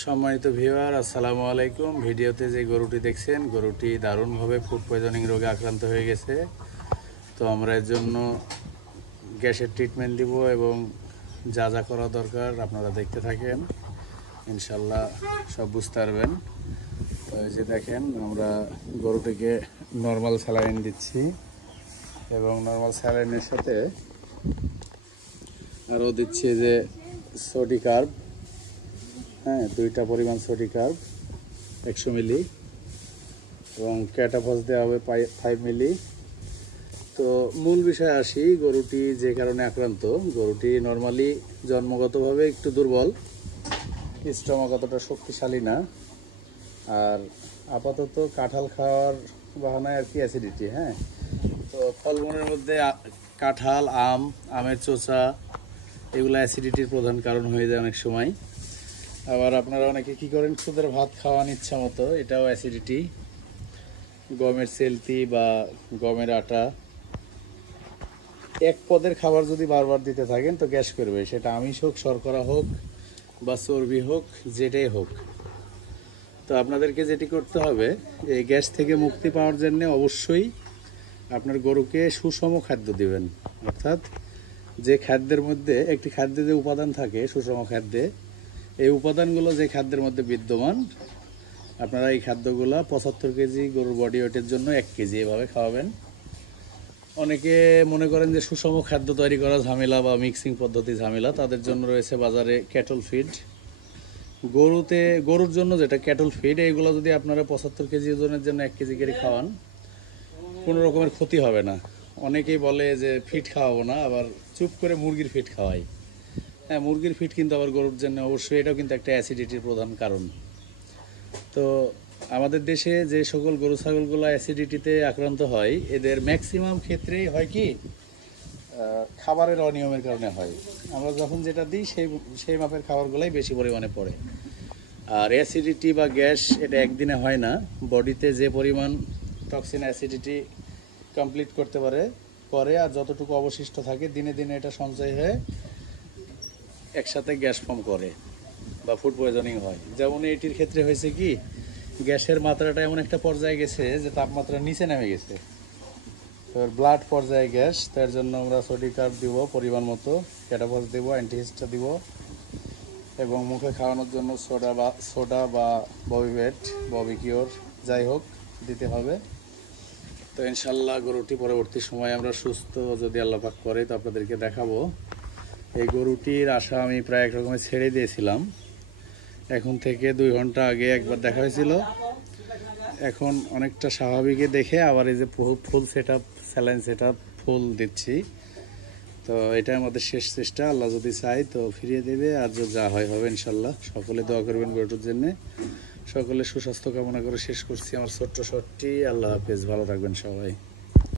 সম্মানিত ভিউয়ার, আসসালামু আলাইকুম। ভিডিওতে যে গরুটি দেখছেন, গরুটি দারুণভাবে ফুড পয়জনিং রোগে আক্রান্ত হয়ে গেছে। তো আমরা এর জন্য গ্যাসের ট্রিটমেন্ট দিব এবং যা যা করা দরকার আপনারা দেখতে থাকেন, ইনশাল্লাহ সব বুঝতে পারবেন। তো এই যে দেখেন, আমরা গরুটিকে নর্মাল স্যালাইন দিচ্ছি এবং নর্মাল স্যালাইনের সাথে আরও দিচ্ছি যে সোডিকার্ব, হ্যাঁ, 2টা পরিমাণ সোডিকার্ব 100 মিলি এবং ক্যাটাফস দেওয়া হবে 5 মিলি। তো মূল বিষয়ে আসি, গরুটি যে কারণে আক্রান্ত, গরুটি নর্মালি জন্মগতভাবে একটু দুর্বল, স্টমাক অতটা শক্তিশালী না, আর আপাতত কাঁঠাল খাওয়ার বাহানায় আর কি অ্যাসিডিটি। হ্যাঁ, তো ফলমূলের মধ্যে কাঁঠাল, আমের চোচা, এগুলো অ্যাসিডিটির প্রধান কারণ হয়ে যায় অনেক সময়। আবার আপনারা অনেকে কী করেন, খুদের ভাত খাওয়ান ইচ্ছা মতো, এটাও অ্যাসিডিটি। গমের সেলতি বা গমের আটা, এক পদের খাবার যদি বারবার দিতে থাকেন তো গ্যাস করবে, সেটা আমিষ হোক, শর্করা হোক বা চর্বি হোক, যেটাই হোক। তো আপনাদেরকে যেটি করতে হবে, এই গ্যাস থেকে মুক্তি পাওয়ার জন্য অবশ্যই আপনার গরুকে সুষম খাদ্য দিবেন। অর্থাৎ যে খাদ্যের মধ্যে, একটি খাদ্যে যে উপাদান থাকে সুষম খাদ্যে, এই উপাদানগুলো যে খাদ্যের মধ্যে বিদ্যমান, আপনারা এই খাদ্যগুলো 75 কেজি গরুর বডি ওয়েটের জন্য 1 কেজি এভাবে খাওয়াবেন। অনেকে মনে করেন যে সুষম খাদ্য তৈরি করা ঝামেলা বা মিক্সিং পদ্ধতি ঝামেলা, তাদের জন্য রয়েছে বাজারে ক্যাটল ফিড। গরুর জন্য যেটা ক্যাটল ফিড, এইগুলো যদি আপনারা 75 কেজি ওজনের জন্য 1 কেজি করে খাওয়ান, কোনো রকমের ক্ষতি হবে না। অনেকেই বলে যে ফিড খাওয়াবো না, আবার চুপ করে মুরগির ফিড খাওয়াই। হ্যাঁ, মুরগির ফিড কিন্তু আবার গরুর জন্য অবশ্যই, এটাও কিন্তু একটা অ্যাসিডিটির প্রধান কারণ। তো আমাদের দেশে যে সকল গরু ছাগলগুলো অ্যাসিডিটিতে আক্রান্ত হয়, এদের ম্যাক্সিমাম ক্ষেত্রেই হয় কি, খাবারের অনিয়মের কারণে হয়। আমরা যখন যেটা দিই সেই মাপের খাবারগুলাই বেশি পরিমাণে পড়ে। আর অ্যাসিডিটি বা গ্যাস এটা একদিনে হয় না। বডিতে যে পরিমাণ টক্সিন অ্যাসিডিটি কমপ্লিট করতে করে আর যতটুকু অবশিষ্ট থাকে, দিনে দিনে এটা সঞ্চয় হয়ে একসাথে গ্যাস ফর্ম করে বা ফুড পয়জনিং হয়। যেমন এটির ক্ষেত্রে হয়েছে কি, গ্যাসের মাত্রাটা এমন একটা পর্যায়ে গেছে যে তাপমাত্রা নিচে নেমে গেছে। তো ব্লাড পর্যায়ে গ্যাস, তার জন্য আমরা সোডিকার্ব দিব পরিমাণ মতো, ক্যাটাফস দেবো, অ্যান্টিহিস্টা দিব এবং মুখে খাওয়ানোর জন্য সোডা বা ববিভেট, ববিকিওর, যাই হোক দিতে হবে। তো ইনশাল্লাহ গরুটি পরবর্তী সময় আমরা সুস্থ যদি আল্লাহ পাক করে তো আপনাদেরকে দেখাবো। এই গরুটির আশা আমি প্রায় এক রকমের ছেড়ে দিয়েছিলাম। এখন থেকে 2 ঘন্টা আগে একবার দেখা হয়েছিল, এখন অনেকটা স্বাভাবিকে দেখে আবার এই যে full set up, saline set up ফুল দিচ্ছি। তো এটা আমাদের শেষ চেষ্টা, আল্লাহ যদি চাই তো ফিরিয়ে দেবে, আর যা হয় হবে ইনশাল্লাহ। সকলে দোয়া করবেন গরুটির জন্যে। সকলে সুস্বাস্থ্য কামনা করে শেষ করছি আমার ছোট্ট শটটি। আল্লাহ হাফেজ, ভালো থাকবেন সবাই।